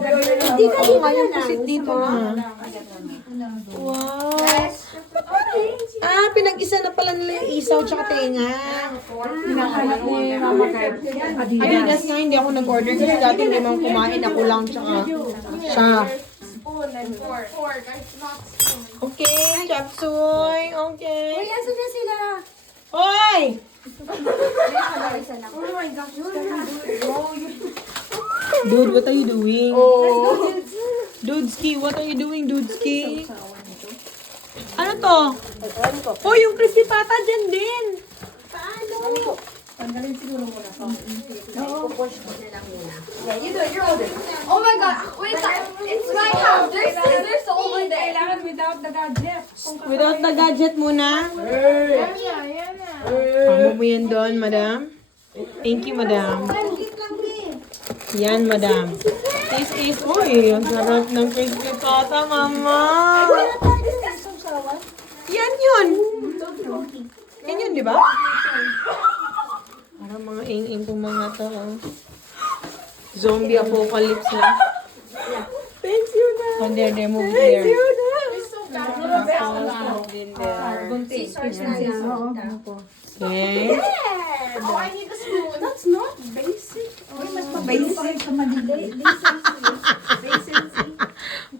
Hindi ka Oo nga, yung pusit dito na. Wow. Ah, pinag-isa na pala nila yung isaw tsaka tenga. Hinahanap ni Mama Kay. Adidas nga, hindi ako nag-order kasi dati hindi man kumain ako lang tsaka siya. Okay, chapsuy. Okay. Uy, asan na sila? Hoy! Oh my gosh. Dude, what are you doing? Oh. Dudeski, what are you doing, Dudeski? Ano to? Oh, yung crispy pata dyan din. Paano? Tanggalin siguro muna. Yeah, you do it. You're older. Oh my God. Wait, it's my house. There's scissors over there. Kailangan without the gadget. Without the gadget muna. Yan na. Pamo mo yan doon, madam. Thank you, madam. Yan, madam. This is, uy, ang sarap ng crispy pata, mama. Yan yun. Yan yun, di ba? Parang mga ing-ing po mga to. Oh. Zombie apocalypse na. Thank you na. Oh, there, move there. Thank you na. Tapos, din there. Okay. Oh, I need a spoon. That's not basic.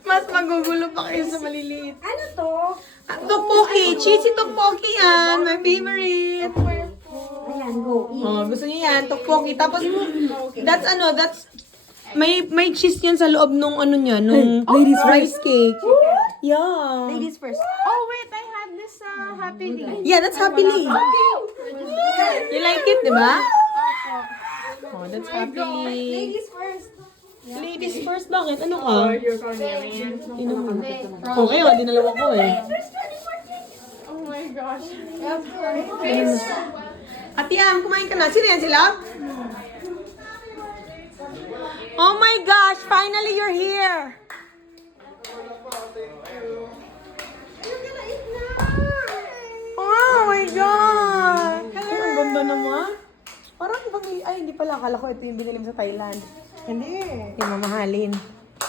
Mas magugulo pa kayo sa maliliit. Ano to? Tteokbokki. Cheesy tteokbokki yan. My favorite. Ayan, go. Oh, gusto niyo yan, tteokbokki. Tapos, that's may cheese yan sa loob nung ano niya, nung rice cake. Yeah. Ladies first. Oh wait, I had this happily. Yeah, that's happily. You like it, di ba? Oh, that's happily. Ladies first. Ladies first, bakit? Ano ka? Okay, dinalawa ko eh. Oh my gosh. Ate Am, kumain ka na. Sino yan sila? Oh my gosh, finally you're here. Oh my God! Ay, ang ganda naman. Parang ay, hindi pala. Akala ko ito yung binili mo sa Thailand. Hindi. Yung mamahalin.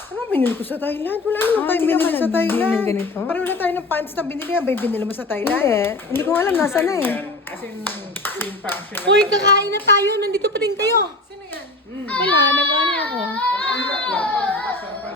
Ano binili ko sa Thailand? Wala naman tayong hindi ka binili sa pala Thailand. bibili ng ganito? Parang wala tayo ng pants na binili. Ba yung binili mo sa Thailand? Hindi ko alam. Nasa na eh. Uy, kakain na tayo. Nandito pa din kayo. Sino yan? Wala, nag-ano ako.